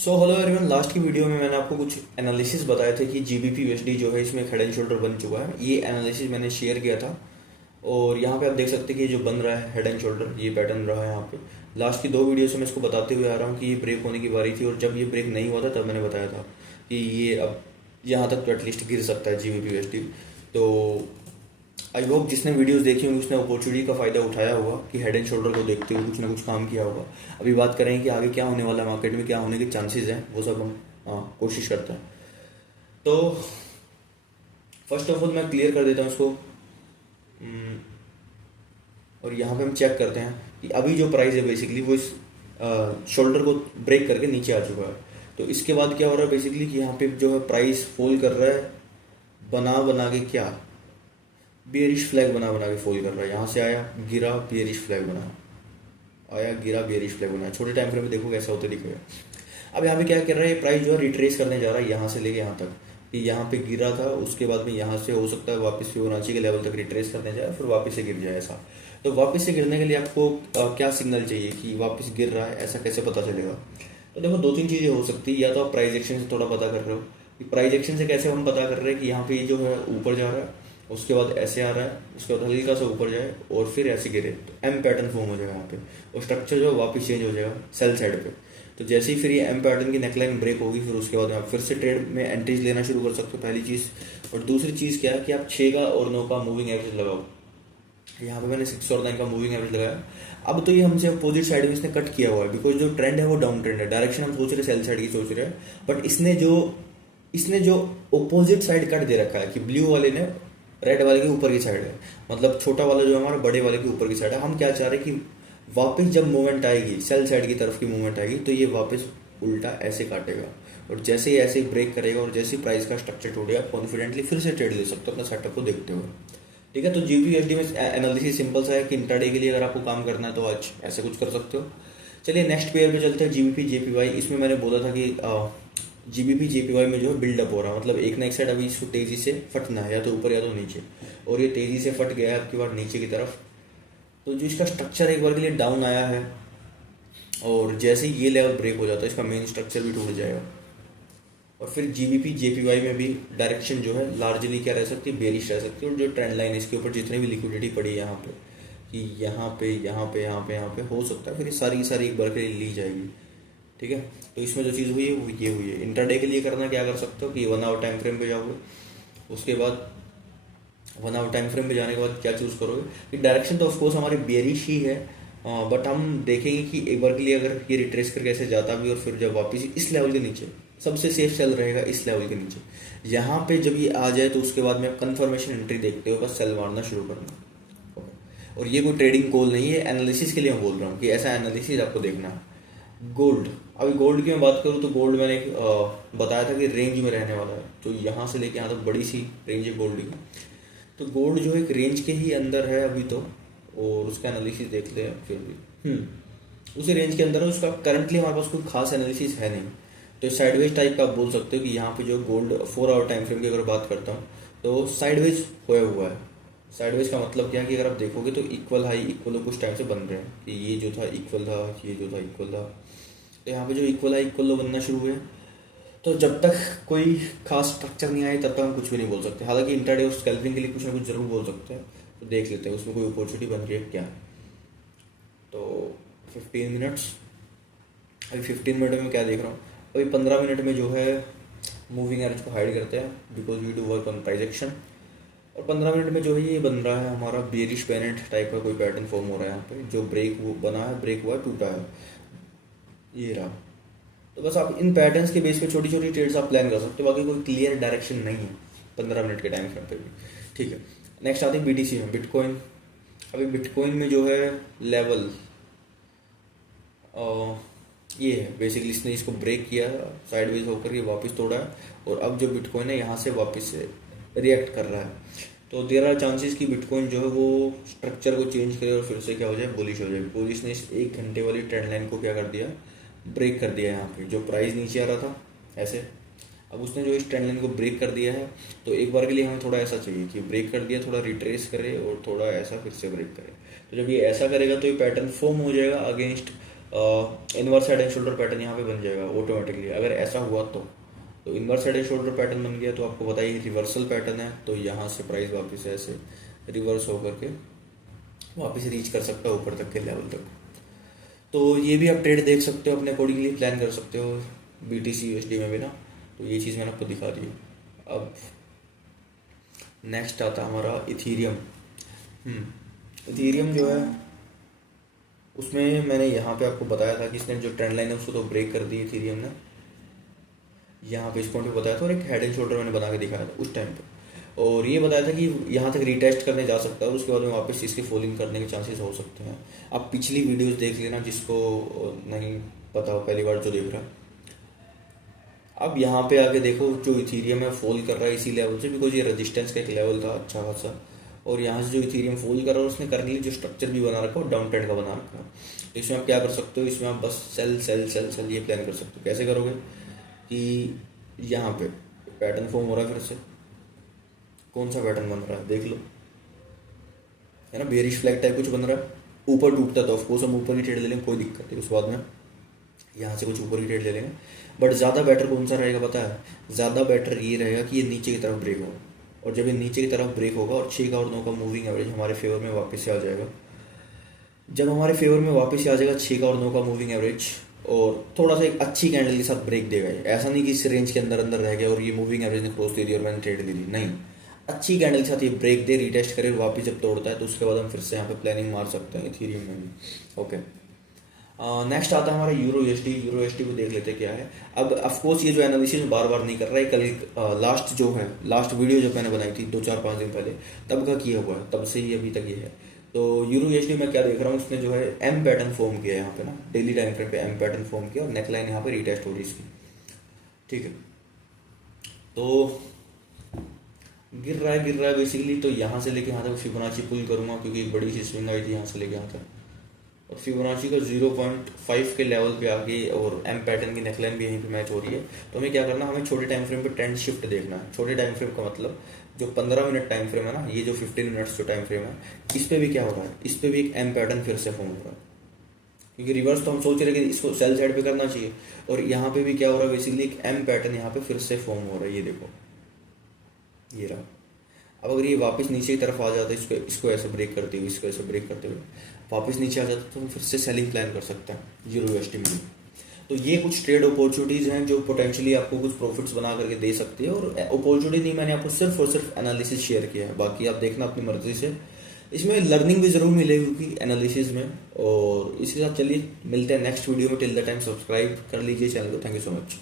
So hello everyone, last की video में मैंने आपको कुछ एनालिसिस बताए थे कि जीबीपी यूएसडी जो है इसमें हेड एंड शोल्डर बन चुका है। ये एनालिसिस मैंने शेयर किया था और यहाँ पे आप देख सकते हैं कि ये जो बन रहा है हेड एंड शोल्डर, ये पैटर्न रहा है यहाँ पे। लास्ट की दो वीडियो से मैं इसको बताते हुए आ रहा हूँ कि ये ब्रेक होने की बारी थी और जब ये ब्रेक नहीं हुआ था तब मैंने बताया था कि ये अब यहाँ तक तो एटलीस्ट गिर सकता है जीबीपी यूएसडी। तो आई होप जिसने वीडियोस देखी होंगी उसने अपॉर्चुनिटी का फ़ायदा उठाया होगा कि हेड एंड शोल्डर को देखते हुए कुछ ना कुछ काम किया होगा। अभी बात करें कि आगे क्या होने वाला है, मार्केट में क्या होने के चांसेस हैं, वो सब हम कोशिश करते हैं। तो फर्स्ट ऑफ ऑल मैं क्लियर कर देता हूँ इसको। हम्म, और यहाँ पे हम चेक करते हैं कि अभी जो प्राइस है बेसिकली वो इस शोल्डर को ब्रेक करके नीचे आ चुका है। तो इसके बाद क्या हो रहा है बेसिकली कि यहाँ पे जो है प्राइस फॉल कर रहा है, बना बना के क्या बेरिश फ्लैग बना बना के फॉल कर रहा है। यहाँ से आया, गिरा, बेरिश फ्लैग बना, आया, गिरा, बेरिश फ्लैग बना। छोटे टाइम फ्रेम में देखो कैसा होता दिखेगा। अब यहाँ पे क्या कर रहा है, ये प्राइस जो है रिट्रेस करने जा रहा है यहाँ से लेके यहाँ तक। कि यहाँ पे गिरा था, उसके बाद में यहाँ से हो सकता है वापस फिबोनाची के लेवल तक रिट्रेस करने जाए, फिर वापस से गिर जाए ऐसा। तो वापस से गिरने के लिए आपको क्या सिग्नल चाहिए कि वापस गिर रहा है, ऐसा कैसे पता चलेगा? तो देखो दो तीन चीज़ें हो सकती है। या तो आप प्राइस एक्शन से थोड़ा पता कर रहे हो कि प्राइस एक्शन से कैसे हम पता कर रहे हैं कि यहाँ पे ये जो है ऊपर जा रहा है, उसके बाद ऐसे आ रहा है, उसके बाद हल्का सा ऊपर जाए और फिर ऐसे गिरे, तो एम पैटर्न फॉर्म हो जाएगा यहाँ पे और स्ट्रक्चर जो है वापस चेंज हो जाएगा सेल साइड पे। तो जैसे ही फिर ये एम पैटर्न की नेकलाइन ब्रेक होगी, फिर उसके बाद आप फिर से ट्रेड में एंट्रीज लेना शुरू कर सकते हो, पहली चीज़। और दूसरी चीज़ क्या है कि आप 6 का और 9 का मूविंग एवरेज लगाओ। यहाँ पे मैंने 6 और 9 का मूविंग एवरेज लगाया। अब तो ये हमसे अपोजिट साइड में इसने कट किया हुआ है, बिकॉज जो ट्रेंड है वो डाउन ट्रेंड है। डायरेक्शन हम सोच रहे सेल साइड की सोच रहे हैं, बट इसने जो अपोजिट साइड कट दे रखा है कि ब्लू वाले ने रेड वाले के ऊपर की साइड है, मतलब छोटा वाला जो हमारा बड़े वाले के ऊपर की साइड है। हम क्या चाह रहे हैं कि वापस जब मूवमेंट आएगी, सेल साइड की तरफ की मूवमेंट आएगी, तो ये वापस उल्टा ऐसे काटेगा और जैसे ही ऐसे ब्रेक करेगा और जैसे ही प्राइस का स्ट्रक्चर टूटेगा, कॉन्फिडेंटली फिर से ट्रेड ले सकते हो अपना सेटअप को देखते हुए। ठीक है, तो जीबीयूएसडी में एनालिसिस सिंपल सा है कि इंट्राडे के लिए अगर आपको काम करना है तो आज ऐसे कुछ कर सकते हो। चलिए नेक्स्ट पेयर पे चलते हैं, जीबीपी जेपीवाई। इसमें मैंने बोला था कि जीबीपी जेपीवाई में जो है बिल्डअप हो रहा है, मतलब एक ना एक साइड अभी इसको तेजी से फटना है, या तो ऊपर या तो नीचे, और ये तेजी से फट गया है आपकी बार नीचे की तरफ। तो जो इसका स्ट्रक्चर एक बार के लिए डाउन आया है और जैसे ही ये लेवल ब्रेक हो जाता है इसका मेन स्ट्रक्चर भी टूट जाएगा। और फिर जीबीपी जेपीवाई में भी डायरेक्शन जो है लार्जली क्या रह सकती है, बेरिश रह सकती है। और जो ट्रेंड लाइन है इसके ऊपर जितनी भी लिक्विडिटी पड़ी है यहाँ पे, कि यहाँ पे यहाँ पे यहाँ पे यहाँ पे हो सकता है फिर ये सारी की सारी एक बार के लिए ली जाएगी। ठीक है, तो इसमें जो चीज़ हुई है वो ये हुई है। इंटरडे के लिए करना क्या कर सकते हो कि 1 आवर टाइम फ्रेम पे जाओगे, उसके बाद 1 आवर टाइम फ्रेम पे जाने के बाद क्या चूज़ करोगे कि डायरेक्शन तो ऑफकोर्स हमारी बेरिश ही है, बट हम देखेंगे कि एक बार के लिए अगर ये रिट्रेस करके ऐसे जाता भी और फिर जब वापस इस लेवल के नीचे, सबसे सेफ सेल रहेगा इस लेवल के नीचे। यहाँ पे जब ये आ जाए तो उसके बाद में कंफर्मेशन एंट्री देखते हो, बस सेल मारना शुरू करना। और ये कोई ट्रेडिंग कॉल नहीं है, एनालिसिस के लिए मैं बोल रहा हूँ कि ऐसा एनालिसिस आपको देखना है। गोल्ड, अभी गोल्ड की मैं बात करूँ तो गोल्ड मैंने बताया था कि रेंज में रहने वाला है, तो यहाँ से लेके यहाँ तक बड़ी सी रेंज है गोल्ड की। तो गोल्ड जो एक रेंज के ही अंदर है अभी तो, और उसका एनालिसिस देखते हैं फिर भी। उसी रेंज के अंदर है, उसका करंटली हमारे पास कोई खास एनालिसिस है नहीं। तो साइडवेज टाइप का आप बोल सकते हो कि यहाँ पे जो गोल्ड 4 आवर टाइम फ्रेम की अगर बात करता हूँ तो साइडवेज होया हुआ है। साइडवेज का मतलब क्या है कि अगर आप देखोगे तो इक्वल हाई इक्वल कुछ टाइम से बन रहे हैं, कि ये जो था इक्वल था, ये जो था इक्वल था। तो यहाँ पे जो इक्वल हाई इक्वल लो बनना शुरू हुए, तो जब तक कोई खास स्ट्रक्चर नहीं आए तब तक हम कुछ भी नहीं बोल सकते। हालांकि इंट्राडे और स्कैल्पिंग के लिए कुछ ना कुछ जरूर बोल सकते हैं, तो देख लेते हैं उसमें कोई अपॉर्चुनिटी बन रही है क्या। तो 15 मिनट्स, अभी 15 मिनट में क्या देख रहा हूँ, अभी 15 मिनट में जो है मूविंग एवरेज को हाइड करते हैं because we do work on price action. और 15 मिनट में जो है ये बन रहा है हमारा बेरिश बैनेट टाइप का कोई पैटर्न फॉर्म हो रहा है यहाँ पे। जो ब्रेक वो बना है, ब्रेक हुआ, टूटा है, ये रहा। तो बस आप इन पैटर्न्स के बेस पे छोटी छोटी ट्रेड्स आप प्लान कर सकते हो, बाकी कोई क्लियर डायरेक्शन नहीं है 15 मिनट के टाइम फ्रेम पे भी। ठीक है, नेक्स्ट आते हैं बीटीसी में, बिटकॉइन। अभी बिटकॉइन में जो है लेवल ये है बेसिकली, इसने इसको ब्रेक किया साइडवेज होकर के वापस तोड़ा है, और अब जो बिटकॉइन है यहाँ से वापस से रिएक्ट कर रहा है। तो देयर आर चांसेस कि बिटकॉइन जो है वो स्ट्रक्चर को चेंज करे और फिर से क्या हो जाए, बुलिश हो जाए। बुलिश ने इस 1 घंटे वाली ट्रेंड लाइन को क्या कर दिया, ब्रेक कर दिया। यहाँ पे जो प्राइस नीचे आ रहा था ऐसे, अब उसने जो इस ट्रेंड लाइन को ब्रेक कर दिया है। तो एक बार के लिए हमें थोड़ा ऐसा चाहिए कि ब्रेक कर दिया, थोड़ा रिट्रेस करे और थोड़ा ऐसा फिर से ब्रेक करे। तो जब ये ऐसा करेगा तो ये पैटर्न फॉर्म हो जाएगा against inverse head and shoulder pattern यहाँ पे बन जाएगा ऑटोमेटिकली। अगर ऐसा हुआ तो inverse head and shoulder pattern बन गया तो आपको बताइए रिवर्सल पैटर्न है, तो यहाँ से प्राइस वापस ऐसे रिवर्स होकर के वापस रीच कर सकता है ऊपर तक के लेवल तक। तो ये भी आप ट्रेड देख सकते हो, अपने अकॉर्डिंगली प्लान कर सकते हो BTC USD में भी ना। तो ये चीज़ मैंने आपको दिखा दी। अब नेक्स्ट आता हमारा इथीरियम। इथीरियम जो है उसमें मैंने यहाँ पे आपको बताया था कि इसने जो ट्रेंड लाइन है उसको तो ब्रेक कर दी इथीरियम ने, यहाँ पे इस पॉइंट पे बताया था, और एक हेड एंड शोल्डर मैंने बना के दिखाया था उस टाइम पे, और ये बताया था कि यहाँ तक रीटेस्ट करने जा सकता है और उसके बाद में वापस इसके फॉलिंग करने के चांसेस हो सकते हैं। आप पिछली वीडियोस देख लेना जिसको नहीं पता हो, पहली बार जो देख रहा है। अब यहाँ पे आके देखो जो इथीरियम है फॉल कर रहा है इसी लेवल से, बिकॉज ये रेजिस्टेंस का एक लेवल था अच्छा खासा, और यहाँ से जो इथीरियम फॉल कर रहा है उसने करने जो स्ट्रक्चर भी बना रखा है डाउन ट्रेंड का बना रखा है। तो इसमें आप क्या कर सकते हो, इसमें आप बस सेल सेल सेल सेल ये प्लान कर सकते हो। कैसे करोगे कि यहाँ पे पैटर्न फॉर्म हो रहा है, फिर से कौन सा पैटर्न बन रहा है देख लो, है ना, बेरिश फ्लैग टाइप कुछ बन रहा है, ऊपर टूटता है तो ऑफकोर्स हम ऊपर ही ट्रेड ले लेंगे, कोई दिक्कत नहीं, उसके बाद में यहाँ से कुछ ऊपर ही ट्रेड ले लेंगे। बट ज़्यादा बेटर कौन सा रहेगा पता है, ज़्यादा बेटर ये रहेगा कि ये नीचे की तरफ ब्रेक होगा, और जब ये नीचे की तरफ ब्रेक होगा और 6 का और 9 का मूविंग एवरेज हमारे फेवर में वापस से आ जाएगा, जब हमारे फेवर में वापस से आ जाएगा 6 का और 9 का मूविंग एवरेज, और थोड़ा सा एक अच्छी कैंडल के साथ ब्रेक देगा, ऐसा नहीं कि इस रेंज के अंदर अंदर रह गया और ये मूविंग एवरेज ने क्रॉस दे दी और मैंने ट्रेड ले ली, नहीं, अच्छी कैंडल के साथ ये ब्रेक दे, रीटेस्ट करे, वापस जब तोड़ता है तो उसके बाद हम फिर से यहाँ पे प्लानिंग मार सकते हैं इथीरियम में भी। ओके, नेक्स्ट आता है हमारा यूरो USD। यूरो USD को देख लेते क्या है। अब ऑफकोर्स ये जो एनालिसिस बार बार नहीं कर रहा है, कल लास्ट जो है लास्ट वीडियो जो मैंने बनाई थी 2-4-5 दिन पहले तब का किया हुआ है, तब से ही अभी तक ये है। तो यूरो USD में क्या देख रहा हूँ, इसने जो है एम पैटर्न फॉर्म किया है यहाँ पे ना, डेली टाइम फ्रेम पे एम पैटर्न फॉर्म किया और नेकलाइन यहाँ पे रिटेस्ट हो रही इसकी, ठीक है। तो गिर रहा है बेसिकली, तो यहाँ से लेके यहाँ तक फिबोनाची पुल करूँगा क्योंकि एक बड़ी सी स्विंग आई थी यहाँ से लेके यहाँ तक, और फिबोनाची का 0.5 के लेवल पे आके और एम पैटर्न की नेकलाइन भी यहीं पे मैच हो रही है। तो हमें क्या करना, हमें छोटे टाइम फ्रेम पे ट्रेंड शिफ्ट देखना है। छोटे टाइम फ्रेम का मतलब जो 15 मिनट टाइम फ्रेम है ना, ये जो 15 मिनट्स जो टाइम फ्रेम है, इस पे भी क्या हो रहा है, इस पे भी एक एम पैटर्न फिर से फॉर्म हो रहा है, क्योंकि रिवर्स तो हम सोच रहे कि इसको सेल साइड पे करना चाहिए, और यहाँ पे भी क्या हो रहा है, बेसिकली एक एम पैटर्न यहाँ पे फिर से फॉर्म हो रहा है, ये देखो ये रहा। अब अगर ये वापस नीचे की तरफ आ जाता है, इसको ऐसे ब्रेक करते हुए, इसको ऐसे ब्रेक करते हुए वापस नीचे आ जाता है, तो हम फिर से सेलिंग प्लान कर सकते हैं यूरो USD में। तो ये कुछ ट्रेड अपॉर्चुनिटीज़ हैं जो पोटेंशियली आपको कुछ प्रॉफिट्स बना करके दे सकती है, और अपॉर्चुनिटी नहीं, मैंने आपको सिर्फ और सिर्फ एनालिसिस शेयर किया है, बाकी आप देखना अपनी मर्जी से। इसमें लर्निंग भी ज़रूर मिलेगी एनालिसिस में। और इसके साथ चलिए मिलते हैं नेक्स्ट वीडियो में, टिल द टाइम सब्सक्राइब कर लीजिए चैनल को। Thank you so much.